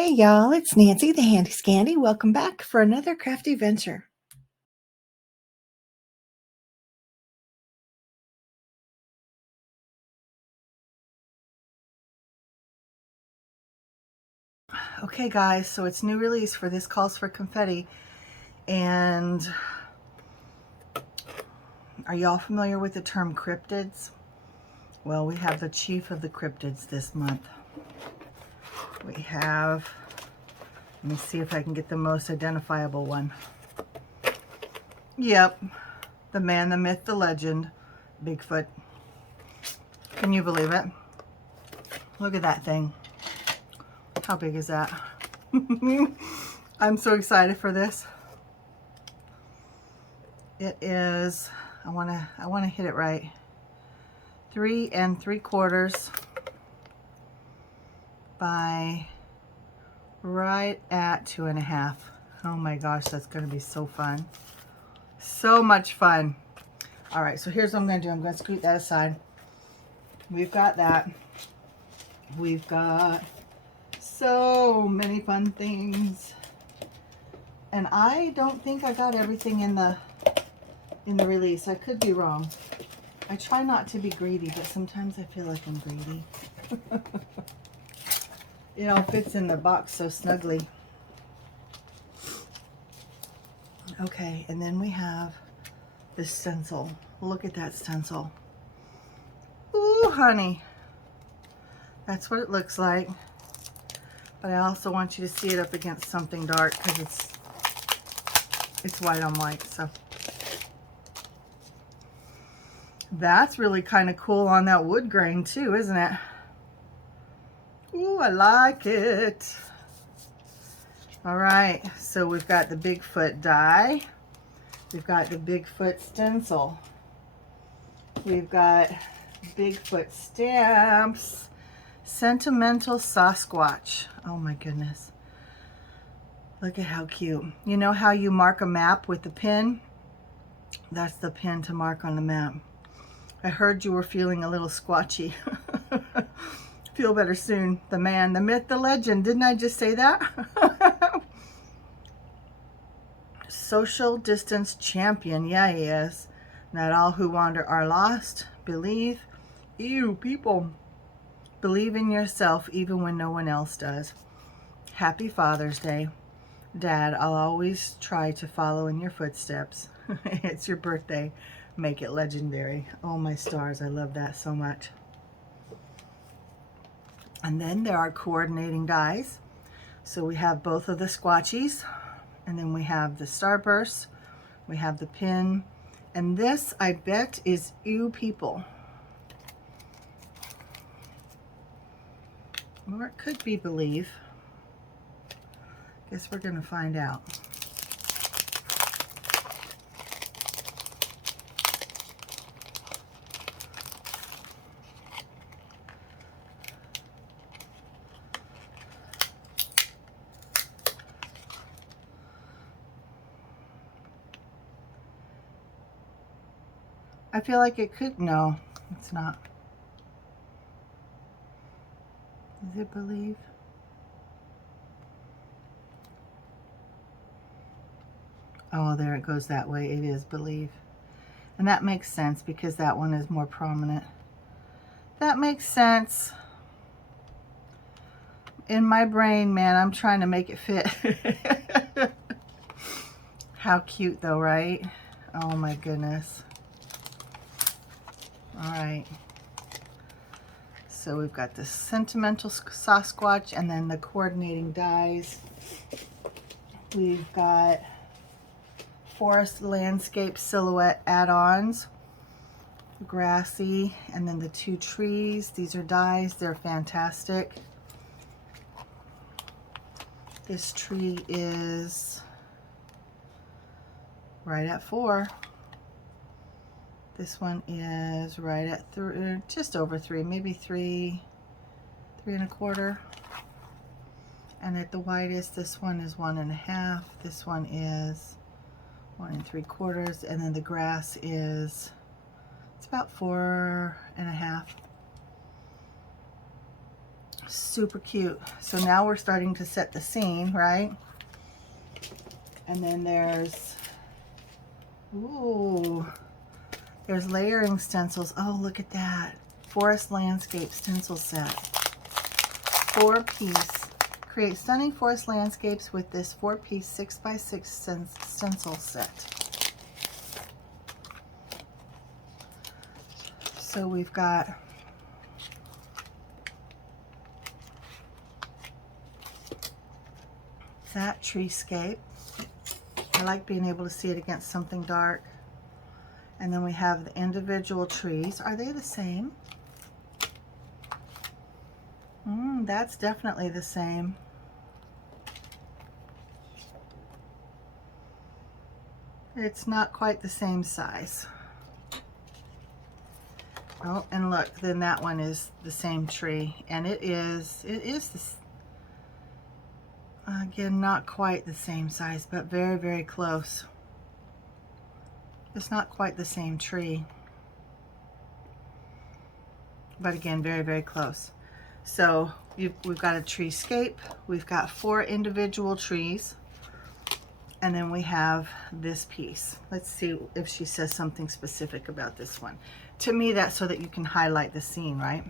Hey y'all, it's Nancy the Handy Scandy. Welcome back for another crafty venture. Okay guys, so it's new release for This Calls for Confetti, and are y'all familiar with the term cryptids? Well, we have the chief of the cryptids this month. We have, let me see if I can get the most identifiable one. Yep, the man, the myth, the legend, Bigfoot. Can you believe it? Look at that thing. How big is that? I'm so excited for this. It is, I want to hit it right. 3 3/4 by right at 2.5. Oh my gosh, that's going to be so fun. So much fun. All right, so here's what I'm going to do. I'm going to scoot that aside. We've got that. We've got so many fun things. And I don't think I got everything in the release. I could be wrong. I try not to be greedy, but sometimes I feel like I'm greedy. It all fits in the box so snugly. Okay, and then we have the stencil. Look at that stencil. Ooh, honey. That's what it looks like. But I also want you to see it up against something dark because it's white on white, so. That's really kind of cool on that wood grain too, isn't it? Ooh, I like it. All right, so we've got the Bigfoot die. We've got the Bigfoot stencil. We've got Bigfoot stamps. Sentimental Sasquatch. Oh my goodness. Look at how cute. You know how you mark a map with the pin? That's the pin to mark on the map. I heard you were feeling a little squatchy. Feel better soon. The man, the myth, the legend. Didn't I just say that? Social distance champion. Yeah, he is. Not all who wander are lost. Believe. Ew, people. Believe in yourself even when no one else does. Happy Father's Day. Dad, I'll always try to follow in your footsteps. It's your birthday. Make it legendary. Oh my stars, I love that so much. And then there are coordinating dies. So we have both of the squatchies, and then we have the starburst, we have the pin, and this I bet is Ew People. Or it could be Believe. Guess we're gonna find out. I feel like it could, no, it's not. Is it Believe? Oh, there it goes that way. It is Believe. And that makes sense because that one is more prominent. That makes sense. In my brain, man, I'm trying to make it fit. How cute though, right? Oh my goodness. All right. So we've got the Sentimental Sasquatch and then the coordinating dies. We've got Forest Landscape Silhouette add-ons. Grassy, and then the 2 trees. These are dies. They're fantastic. This tree is right at 4. This one is right at 3, just over 3, maybe 3, 3 1/4. And at the widest, this one is 1.5. This one is 1 3/4, and then the grass is, it's about 4.5. Super cute. So now we're starting to set the scene, right? And then there's, ooh, there's layering stencils. Oh, look at that. Forest landscape stencil set. 4-piece. Create stunning forest landscapes with this 4-piece 6x6 stencil set. So we've got that treescape. I like being able to see it against something dark. And then we have the individual trees. Are they the same? That's definitely the same. It's not quite the same size. Oh, and look, then that one is the same tree. And it is this, again, not quite the same size, but very, very close. It's not quite the same tree. But again, very, very close. So we've got a treescape, we've got 4 individual trees, and then we have this piece. Let's see if she says something specific about this one. To me, that's so that you can highlight the scene, right?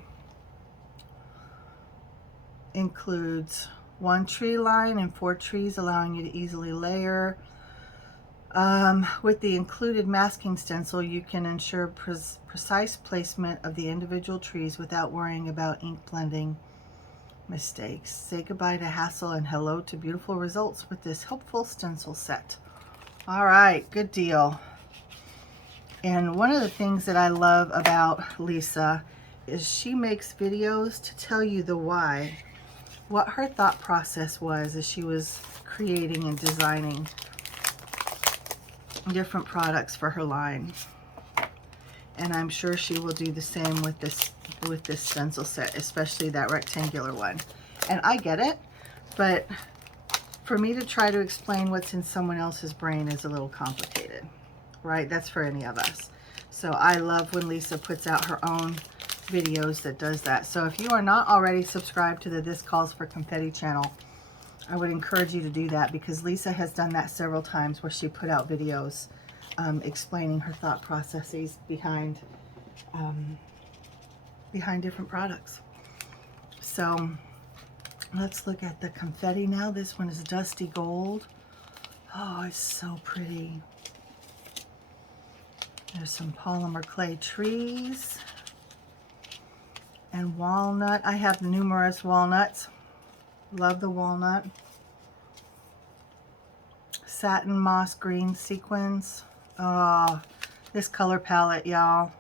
Includes 1 tree line and 4 trees, allowing you to easily layer. With the included masking stencil, you can ensure precise placement of the individual trees without worrying about ink blending mistakes. Say goodbye to hassle and hello to beautiful results with this helpful stencil set. All right, good deal. And one of the things that I love about Lisa is she makes videos to tell you the why, what her thought process was as she was creating and designing different products for her line. And I'm sure she will do the same with this stencil set, especially that rectangular one. And I get it, but for me to try to explain what's in someone else's brain is a little complicated, right? That's for any of us. So I love when Lisa puts out her own videos that does that. So if you are not already subscribed to the This Calls for Confetti channel, I would encourage you to do that, because Lisa has done that several times where she put out videos explaining her thought processes behind different products. So let's look at the confetti now. This one is Dusty Gold. Oh, it's so pretty. There's some polymer clay trees and walnut. I have numerous walnuts. Love the walnut. Satin moss green sequins. Oh, this color palette, y'all.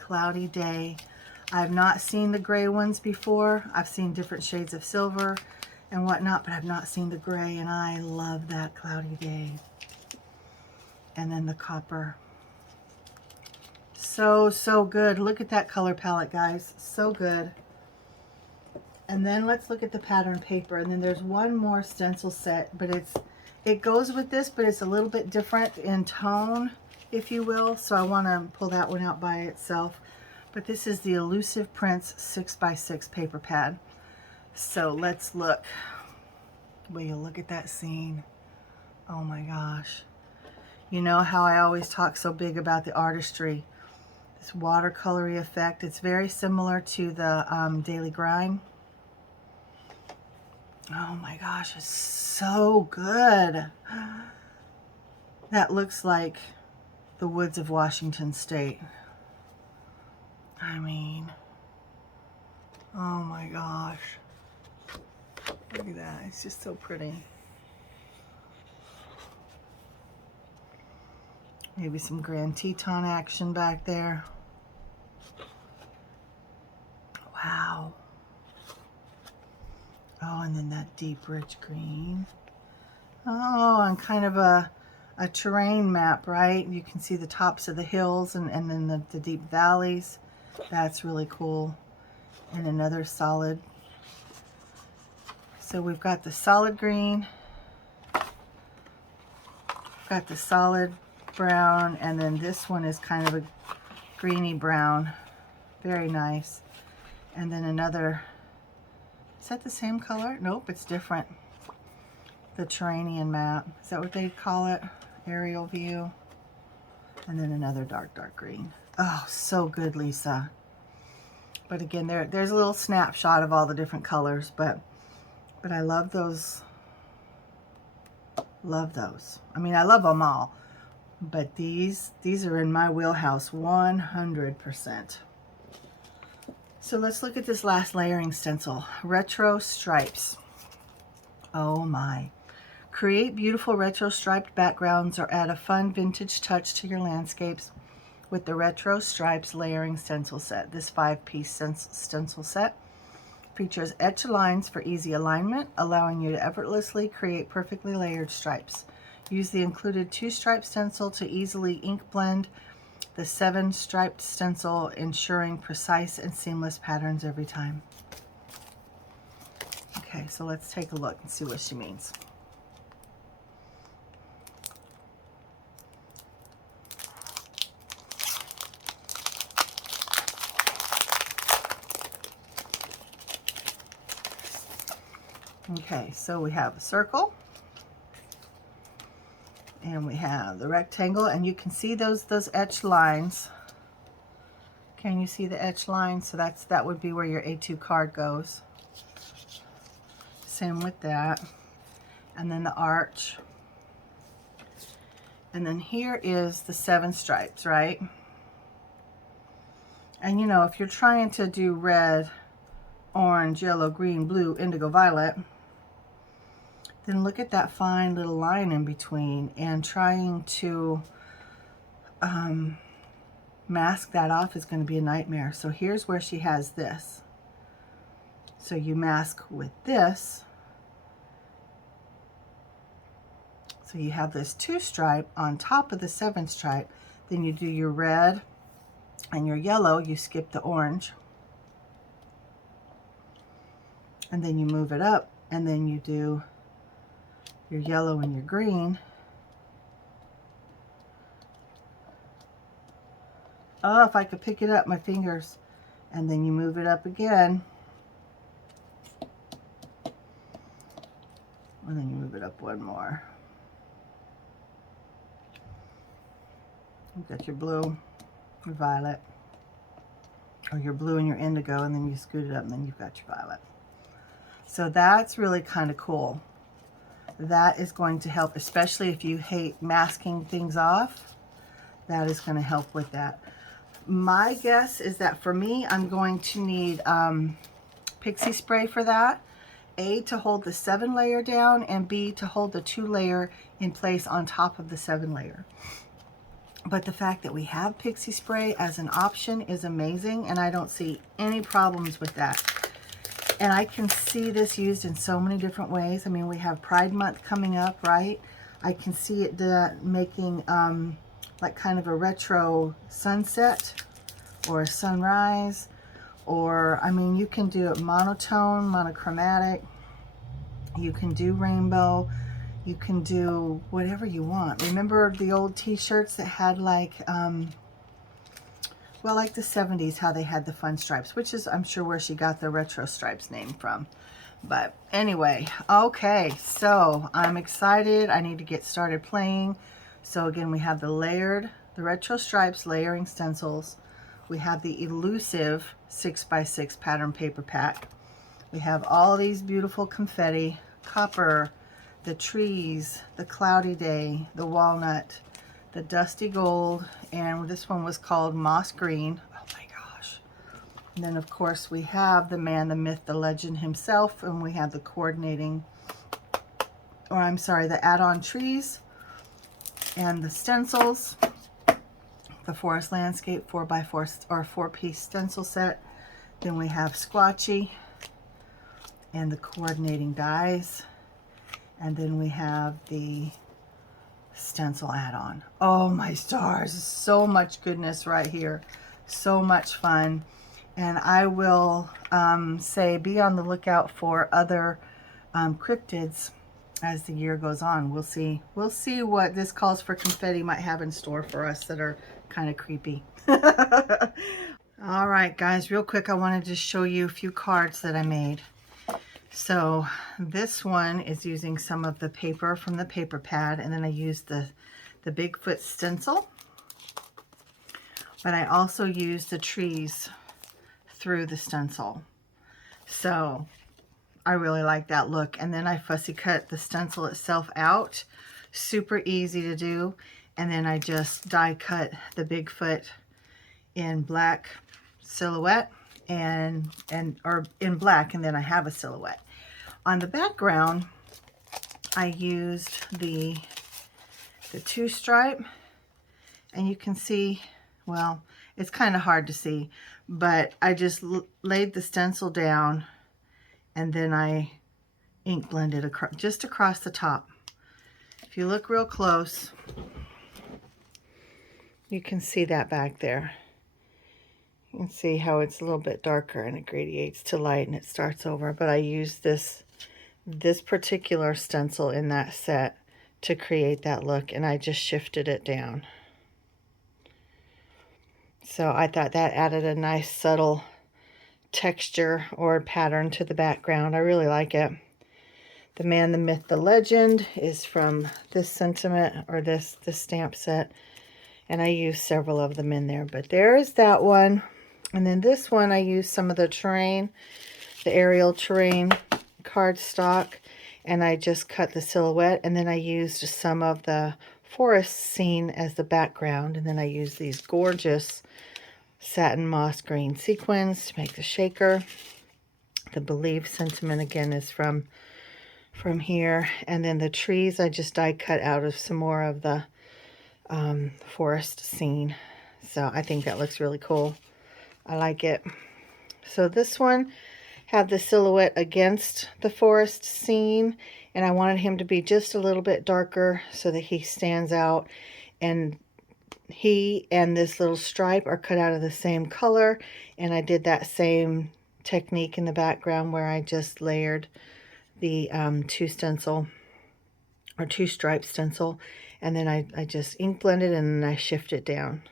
Cloudy Day. I've not seen the gray ones before. I've seen different shades of silver and whatnot, but I've not seen the gray, and I love that Cloudy Day. And then the copper. So, so good. Look at that color palette, guys. So good. And then let's look at the pattern paper. And then there's one more stencil set, but it goes with this, but it's a little bit different in tone, if you will. So I want to pull that one out by itself. But this is the Elusive Prints 6x6 paper pad. So let's look. Will you look at that scene? Oh my gosh. You know how I always talk so big about the artistry. This watercolory effect. It's very similar to the Daily Grind. Oh my gosh, it's so good. That looks like the woods of Washington State. I mean, oh my gosh. Look at that, it's just so pretty. Maybe some Grand Teton action back there. Wow. Oh, and then that deep rich green. Oh, and kind of a terrain map, right? You can see the tops of the hills and then the deep valleys. That's really cool. And another solid. So we've got the solid green, got the solid brown, and then this one is kind of a greeny brown. Very nice. And then another, is that the same color? Nope, it's different. The Turanian map, is that what they call it? Aerial view. And then another dark, dark green. Oh, so good, Lisa. But again, there's a little snapshot of all the different colors, but I love those. Love those. I mean, I love them all, but these are in my wheelhouse 100%. So let's look at this last layering stencil, Retro Stripes. Oh my. Create beautiful retro striped backgrounds or add a fun vintage touch to your landscapes with the Retro Stripes layering stencil set. This 5-piece stencil set features etched lines for easy alignment, allowing you to effortlessly create perfectly layered stripes. Use the included 2-stripe stencil to easily ink blend the 7-striped stencil, ensuring precise and seamless patterns every time. Okay, so let's take a look and see what she means. Okay, so we have a circle, and we have the rectangle, and you can see those etched lines. Can you see the etched lines? So that would be where your A2 card goes. Same with that. And then the arch. And then here is the 7 stripes, right? And you know, if you're trying to do red, orange, yellow, green, blue, indigo, violet, then look at that fine little line in between, and trying to mask that off is going to be a nightmare. So here's where she has this. So you mask with this. So you have this 2-stripe on top of the 7-stripe. Then you do your red and your yellow. You skip the orange. And then you move it up, and then you do your yellow and your green. Oh, if I could pick it up, my fingers. And then you move it up again. And then you move it up one more. You've got your blue, your violet, or your blue and your indigo, and then you scoot it up, and then you've got your violet. So that's really kind of cool. That is going to help, especially if you hate masking things off. That is going to help with that. My guess is that for me, I'm going to need pixie spray for that. A, to hold the 7 layer down, and B, to hold the 2 layer in place on top of the 7 layer. But the fact that we have pixie spray as an option is amazing, and I don't see any problems with that. And I can see this used in so many different ways. I mean, we have Pride Month coming up, right? I can see it making like kind of a retro sunset or a sunrise. Or, I mean, you can do it monotone, monochromatic. You can do rainbow. You can do whatever you want. Remember the old t-shirts that had like, well, like the 70s, how they had the fun stripes, which is, I'm sure, where she got the Retro Stripes name from. But anyway, okay, so I'm excited. I need to get started playing. So again, we have the Retro Stripes layering stencils. We have the elusive 6x6 pattern paper pack. We have all these beautiful confetti, copper, the trees, the cloudy day, the walnut, the dusty gold, and this one was called moss green. Oh my gosh. And then of course we have the man, the myth, the legend himself, and we have the coordinating, or I'm sorry, the add-on trees and the stencils, the forest landscape 4x4 or 4-piece stencil set. Then we have Squatchy and the coordinating dies. And then we have the stencil add-on. Oh my stars, so much goodness right here. So much fun. And I will say be on the lookout for other cryptids as the year goes on. We'll see what this Calls for Confetti might have in store for us that are kind of creepy. All right, guys, real quick, I wanted to show you a few cards that I made. So this one is using some of the paper from the paper pad, and then I used the Bigfoot stencil. But I also used the trees through the stencil. So I really like that look. And then I fussy cut the stencil itself out. Super easy to do. And then I just die cut the Bigfoot in black silhouette or in black, and then I have a silhouette. On the background, I used the 2-stripe, and you can see, well, it's kind of hard to see, but I just laid the stencil down, and then I ink blended just across the top. If you look real close, you can see that back there. You can see how it's a little bit darker and it gradiates to light and it starts over. But I used this particular stencil in that set to create that look, and I just shifted it down. So I thought that added a nice subtle texture or pattern to the background. I really like it. The Man, the Myth, the Legend is from this sentiment, or this stamp set. And I used several of them in there. But there is that one. And then this one, I used some of the terrain, the aerial terrain cardstock. And I just cut the silhouette. And then I used some of the forest scene as the background. And then I used these gorgeous satin moss green sequins to make the shaker. The Believe sentiment again is from here. And then the trees, I just die cut out of some more of the forest scene. So I think that looks really cool. I like it. So this one had the silhouette against the forest scene, and I wanted him to be just a little bit darker so that he stands out. And he and this little stripe are cut out of the same color, and I did that same technique in the background where I just layered the 2-stripe stencil, and then I just ink blended and then I shift it down.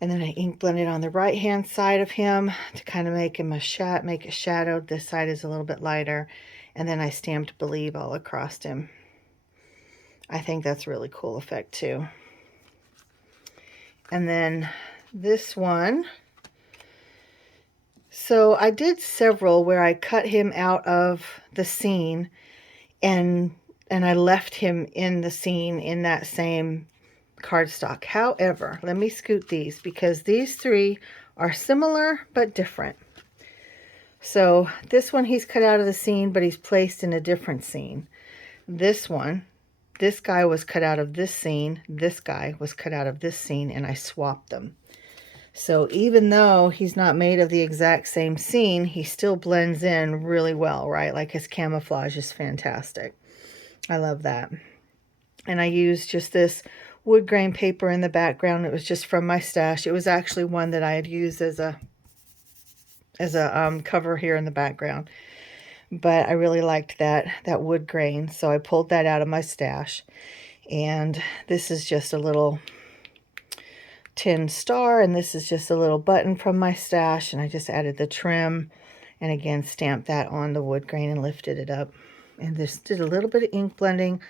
And then I ink blended on the right hand side of him to kind of make him make it shadowed. This side is a little bit lighter, and then I stamped Believe all across him. I think that's a really cool effect too. And then this one, so I did several where I cut him out of the scene and I left him in the scene in that same cardstock. However, let me scoot these because these three are similar but different. So this one he's cut out of the scene, but he's placed in a different scene. This one, this guy was cut out of this scene, this guy was cut out of this scene, and I swapped them. So even though he's not made of the exact same scene, he still blends in really well, right? Like his camouflage is fantastic. I love that. And I used just this wood grain paper in the background. It was just from my stash. It was actually one that I had used as a cover here in the background. But I really liked that wood grain, so I pulled that out of my stash. And this is just a little tin star, and this is just a little button from my stash, and I just added the trim and again stamped that on the wood grain and lifted it up. And this did a little bit of ink blending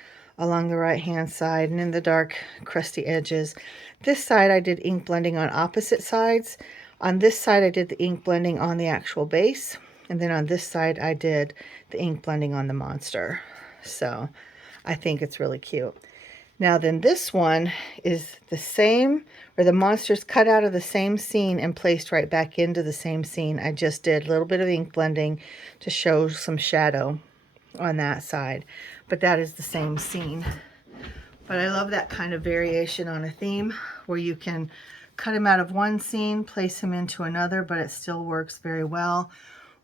along the right hand side and in the dark crusty edges. This side I did ink blending on opposite sides. On this side I did the ink blending on the actual base, and then on this side I did the ink blending on the monster. So I think it's really cute. Now then, this one is the same, or the monster's cut out of the same scene and placed right back into the same scene. I just did a little bit of ink blending to show some shadow on that side, but that is the same scene. But I love that kind of variation on a theme where you can cut him out of one scene, place him into another, but it still works very well,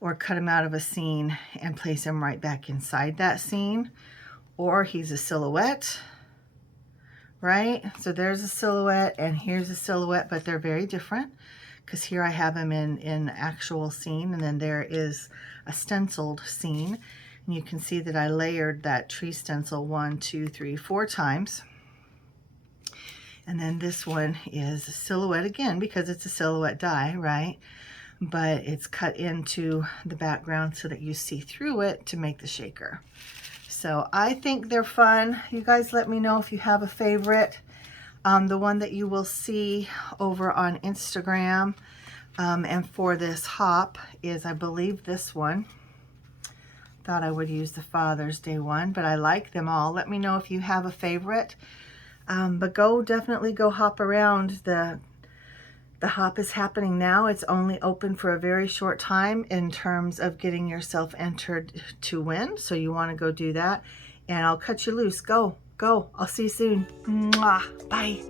or cut him out of a scene and place him right back inside that scene, or he's a silhouette. Right? So there's a silhouette and here's a silhouette, but they're very different because here I have him in actual scene, and then there is a stenciled scene. And you can see that I layered that tree stencil 1, 2, 3, 4 times. And then this one is a silhouette again, because it's a silhouette die, right? But it's cut into the background so that you see through it to make the shaker. So I think they're fun. You guys let me know if you have a favorite. The one that you will see over on Instagram and for this hop is, I believe, this one. Thought I would use the Father's Day one, but I like them all. Let me know if you have a favorite. But definitely go hop around. The hop is happening now. It's only open for a very short time in terms of getting yourself entered to win. So you want to go do that. And I'll cut you loose. Go. I'll see you soon. Mwah. Bye.